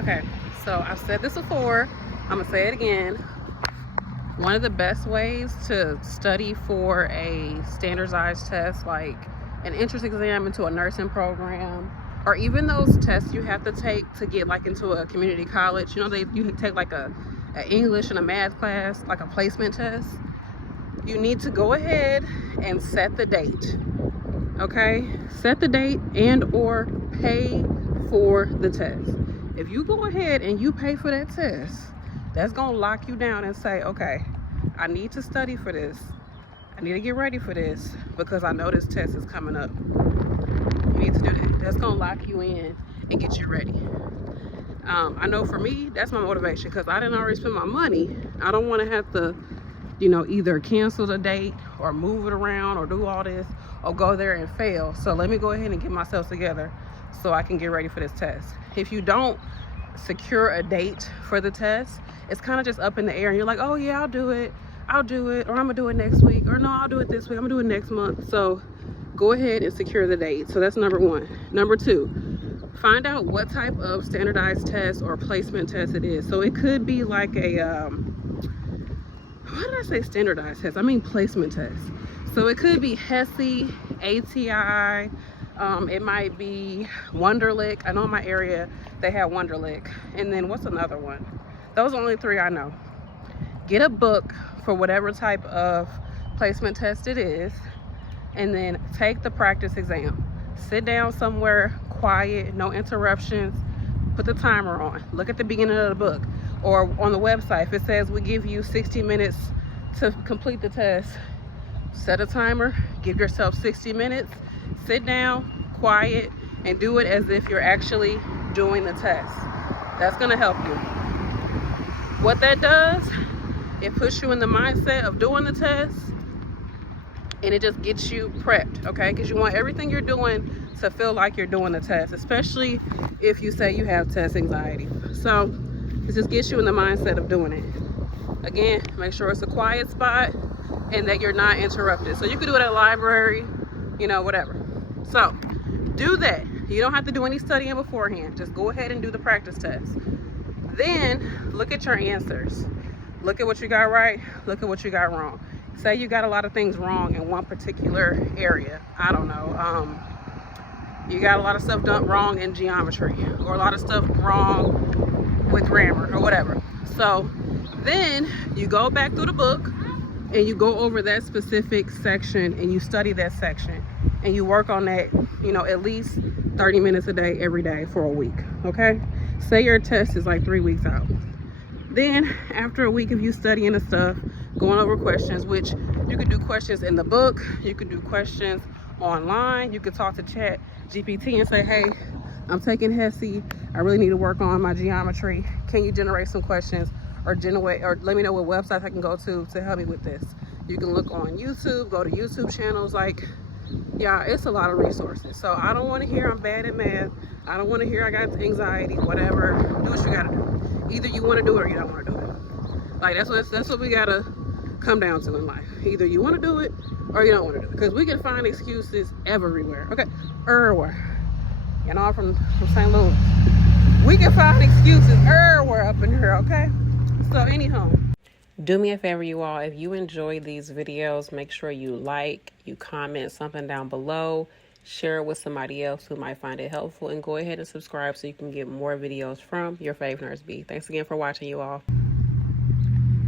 Okay, so I've said this before, I'm gonna say it again. One of the best ways to study for a standardized test, like an entrance exam into a nursing program, or even those tests you have to take to get like into a community college, you know, you can take like a English and a math class, like a placement test. You need to go ahead and set the date. Okay, set the date and or pay for the test. If you go ahead and you pay for that test, that's gonna lock you down and say, okay, I need to study for this, I need to get ready for this because I know this test is coming up. You need to do that. That's gonna lock you in and get you ready. I know for me, that's my motivation, because I didn't already spend my money. I don't want to have to, you know, either cancel the date or move it around or do all this or go there and fail. So let me go ahead and get myself together so I can get ready for this test. If you don't secure a date for the test, it's kind of just up in the air and you're like, oh yeah, I'll do it, or I'm gonna do it next week, or no, I'll do it this week, I'm gonna do it next month. So go ahead and secure the date. So that's number one. Number two, find out what type of standardized test or placement test it is. So it could be like a why did I say standardized test? I mean placement test. So it could be HESI, ATI, it might be Wonderlic. I know in my area they have Wonderlic. And then what's another one? Those are only three I know. Get a book for whatever type of placement test it is, and then take the practice exam. Sit down somewhere quiet, no interruptions, put the timer on, look at the beginning of the book, or on the website if it says we give you 60 minutes to complete the test, set a timer, give yourself 60 minutes, sit down quiet and do it as if you're actually doing the test. That's going to help you. What that does, it puts you in the mindset of doing the test, and it just gets you prepped, okay? Because you want everything you're doing to feel like you're doing the test, especially if you say you have test anxiety. So it just gets you in the mindset of doing it. Again, make sure it's a quiet spot and that you're not interrupted. So you can do it at a library, you know, whatever. So do that. You don't have to do any studying beforehand. Just go ahead and do the practice test. Then look at your answers. Look at what you got right, look at what you got wrong. Say you got a lot of things wrong in one particular area. I don't know, you got a lot of stuff done wrong in geometry, or a lot of stuff wrong with grammar or whatever. So then you go back through the book and you go over that specific section and you study that section and you work on that, you know, at least 30 minutes a day every day for a week. Okay, say your test is like 3 weeks out. Then after a week of you studying the stuff, going over questions, which you can do questions in the book, you can do questions online, you can talk to Chat GPT and say, hey, I'm taking HESI, I really need to work on my geometry, can you generate some questions, or let me know what websites I can go to help me with this. You can look on YouTube, go to YouTube channels. Like, yeah, it's a lot of resources. So I don't want to hear I'm bad at math, I don't want to hear I got anxiety, whatever. Do what you gotta do. Either you want to do it or you don't want to do it. Like, that's what we gotta come down to in life. Either you want to do it or you don't want to do it, because we can find excuses everywhere. Okay, everywhere. You know, I'm from St. Louis. We can find excuses everywhere up in here. Okay, so anyhow, do me a favor, you all, if you enjoy these videos, make sure you like, you comment something down below, share it with somebody else who might find it helpful, and go ahead and subscribe so you can get more videos from YourFavNurseB. Thanks again for watching, you all.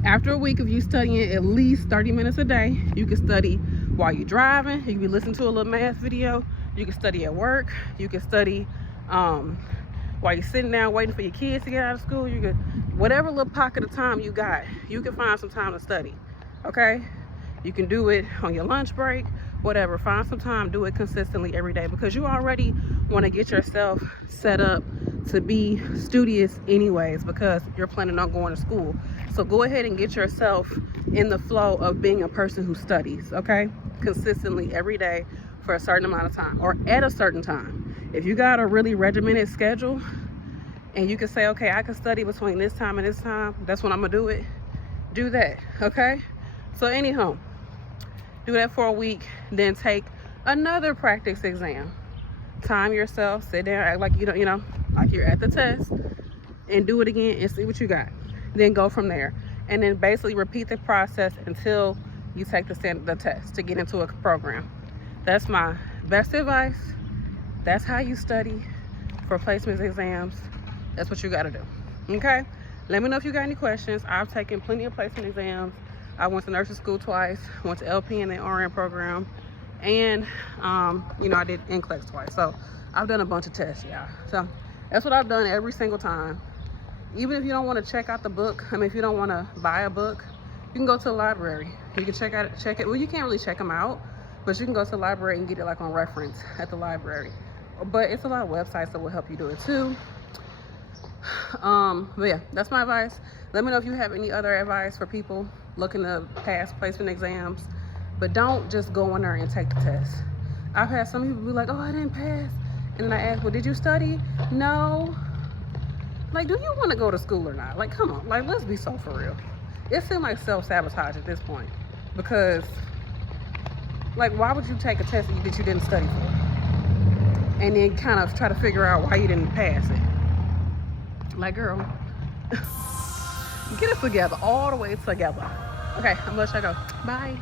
After a week of you studying at least 30 minutes a day, you can study while you're driving, you can be listening to a little math video, you can study at work, you can study while you're sitting down waiting for your kids to get out of school. You can, whatever little pocket of time you got, you can find some time to study. Okay, you can do it on your lunch break, whatever. Find some time, do it consistently every day, because you already want to get yourself set up to be studious anyways, because you're planning on going to school. So go ahead and get yourself in the flow of being a person who studies, okay, consistently every day for a certain amount of time, or at a certain time. If you got a really regimented schedule and you can say, okay, I can study between this time and this time, that's when I'm gonna do it, do that. Okay, so anyhow, do that for a week, then take another practice exam. Time yourself, sit down, act like you know, like you're at the test, and do it again and see what you got. Then go from there. And then basically repeat the process until you take the test to get into a program. That's my best advice. That's how you study for placements exams. That's what you got to do. Okay? Let me know if you got any questions. I've taken plenty of placement exams. I went to nursing school twice, went to LPN and RN program, and you know, I did NCLEX twice. So I've done a bunch of tests, y'all. So that's what I've done every single time. Even if you don't want to check out the book, I mean, if you don't want to buy a book, you can go to the library. You can check it. Well, you can't really check them out, but you can go to the library and get it like on reference at the library. But it's a lot of websites that will help you do it too. But yeah, that's my advice. Let me know if you have any other advice for people looking to pass placement exams. But don't just go in there and take the test. I've had some people be like, oh, I didn't pass. And then I ask, well, did you study? No. Like, do you want to go to school or not? Like, come on. Like, let's be so for real. It seems like self-sabotage at this point. Because, like, why would you take a test that you didn't study for? And then kind of try to figure out why you didn't pass it. Like, girl, get it together. All the way together. Okay, I'm going to let y'all go. Bye.